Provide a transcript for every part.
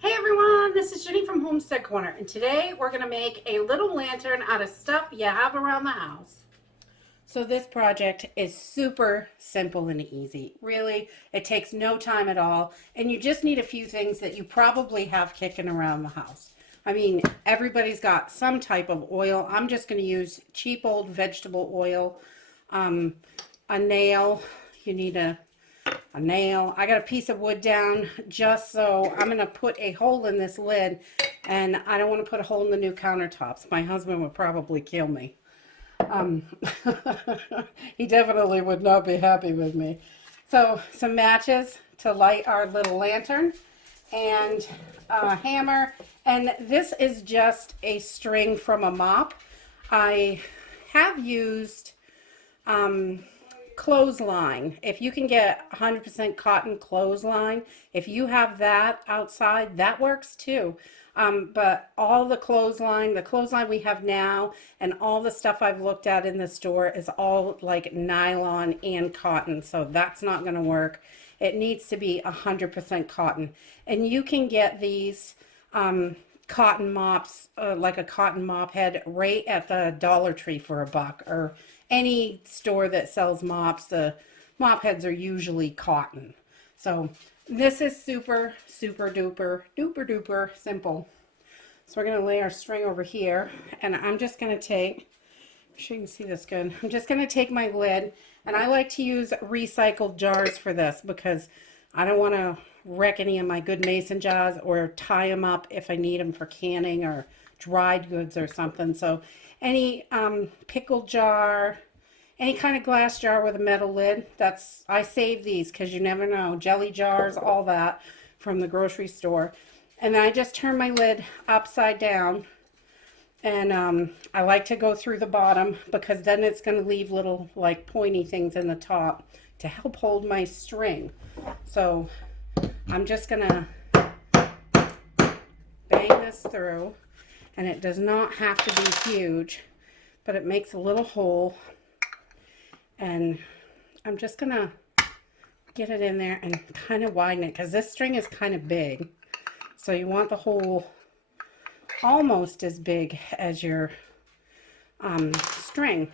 Hey everyone, this is Jenny from Homestead Corner, and today we're going to make a little lantern out of stuff you have around the house. So this project is super simple and easy. Really, it takes no time at all, and you just need a few things that you probably have kicking around the house. I mean, everybody's got some type of oil. I'm just going to use cheap old vegetable oil, um, a nail. You need a nail. I got a piece of wood down just so I'm going to put a hole in this lid, and I don't want to put a hole in the new countertops. My husband would probably kill me. Um, he definitely would not be happy with me. So some matches to light our little lantern and a hammer. And this is just a string from a mop. I have used clothesline. If you can get 100% cotton clothesline, if you have that outside, that works too. But all the clothesline we have now, and all the stuff I've looked at in the store is all like nylon and cotton, so that's not going to work. It needs to be 100% cotton. And you can get these cotton mops, like a cotton mop head, right at the Dollar Tree for $1, or any store that sells mops. The mop heads are usually cotton. So this is super duper simple. So we're going to lay our string over here, and I'm just going to take, I'm sure you can see this good, I'm just going to take my lid, and I like to use recycled jars for this because I don't want to wreck any of my good mason jars or tie them up if I need them for canning or dried goods or something. So any pickle jar, any kind of glass jar with a metal lid, I save these because you never know. Jelly jars, all that from the grocery store. And then I just turn my lid upside down, and I like to go through the bottom because then it's going to leave little like pointy things in the top to help hold my string. So I'm just going to bang this through, and it does not have to be huge, but it makes a little hole. And I'm just going to get it in there and kind of widen it because this string is kind of big. So you want the hole almost as big as your string.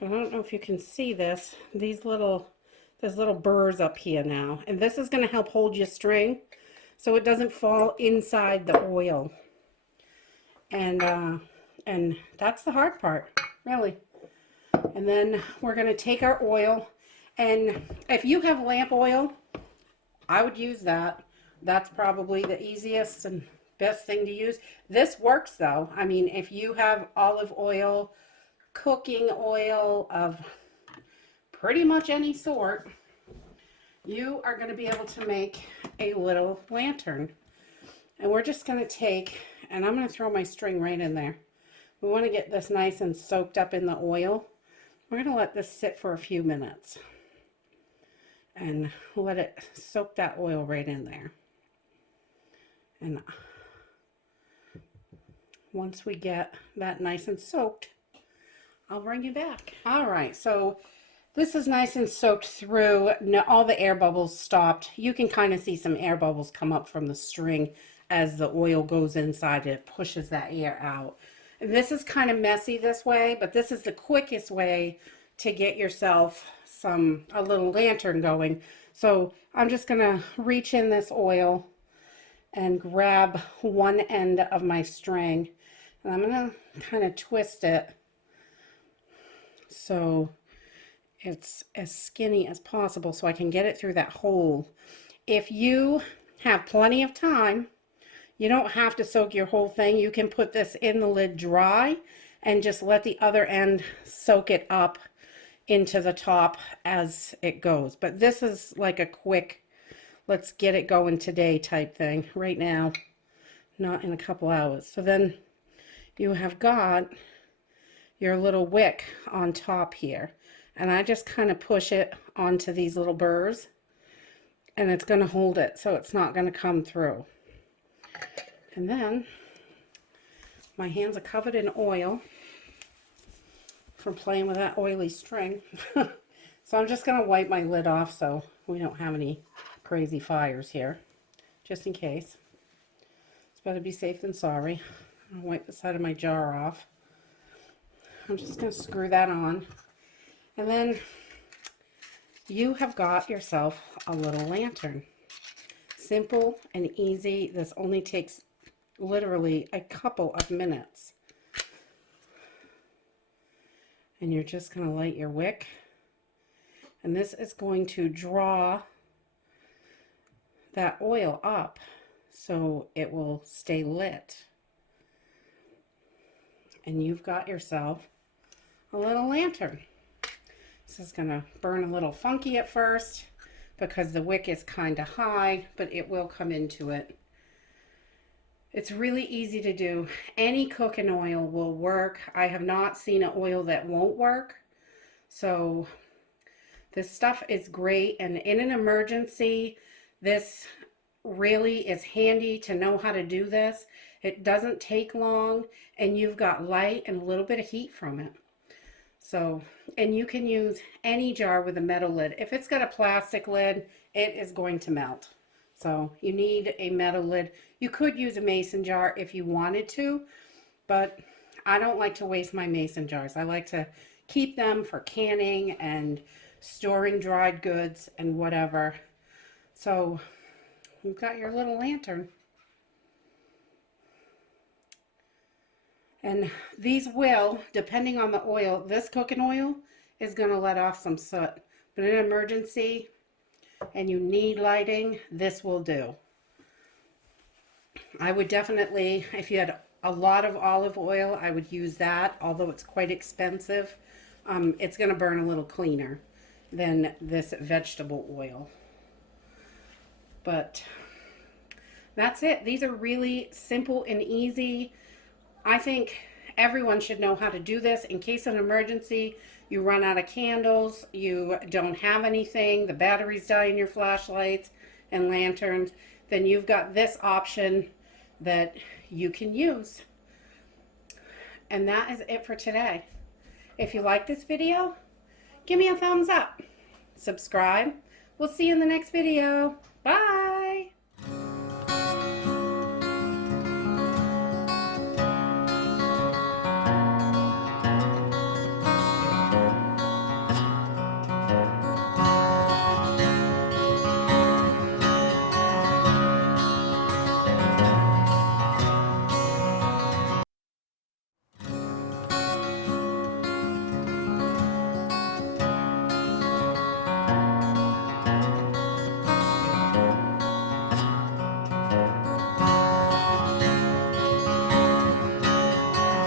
I don't know if you can see this. There's little burrs up here now. And this is going to help hold your string so it doesn't fall inside the oil. And that's the hard part, really. And then we're going to take our oil, and if you have lamp oil, I would use that. That's probably the easiest and best thing to use. This works though. I mean, if you have olive oil, cooking oil of pretty much any sort, you are going to be able to make a little lantern. And we're just going to take, and I'm going to throw my string right in there. We want to get this nice and soaked up in the oil. We're going to let this sit for a few minutes and let it soak that oil right in there. And once we get that nice and soaked, I'll bring you back. All right, so this is nice and soaked through. All the air bubbles stopped. You can kind of see some air bubbles come up from the string as the oil goes inside. It pushes that air out. And this is kind of messy this way, but this is the quickest way to get yourself a little lantern going. So I'm just gonna reach in this oil and grab one end of my string, and I'm gonna kind of twist it so it's as skinny as possible so I can get it through that hole. If you have plenty of time, you don't have to soak your whole thing. You can put this in the lid dry and just let the other end soak it up into the top as it goes. But this is like a quick, let's get it going today type thing right now, not in a couple hours. So then you have got your little wick on top here. And I just kind of push it onto these little burrs, and it's going to hold it so it's not going to come through. And then my hands are covered in oil from playing with that oily string. So I'm just going to wipe my lid off so we don't have any crazy fires here, just in case. better be safe than sorry. I'll wipe the side of my jar off. I'm just going to screw that on. And then you have got yourself a little lantern. Simple and easy. This only takes literally a couple of minutes. And you're just going to light your wick. And this is going to draw that oil up so it will stay lit. And you've got yourself a little lantern. This is going to burn a little funky at first because the wick is kind of high, but it will come into it. It's really easy to do. Any cooking oil will work. I have not seen an oil that won't work. So this stuff is great, and in an emergency, this really is handy to know how to do this. It doesn't take long, and you've got light and a little bit of heat from it. So, and you can use any jar with a metal lid. If it's got a plastic lid, it is going to melt. So you need a metal lid. You could use a mason jar if you wanted to, but I don't like to waste my mason jars. I like to keep them for canning and storing dried goods and whatever. So you've got your little lantern. And these will, depending on the oil, this cooking oil is going to let off some soot. But in an emergency and you need lighting, this will do. I would definitely, if you had a lot of olive oil, I would use that, although it's quite expensive. It's going to burn a little cleaner than this vegetable oil. But that's it. These are really simple and easy. I think everyone should know how to do this in case of an emergency. You run out of candles, you don't have anything, the batteries die in your flashlights and lanterns, then you've got this option that you can use. And that is it for today. If you like this video, give me a thumbs up. Subscribe. We'll see you in the next video. Bye.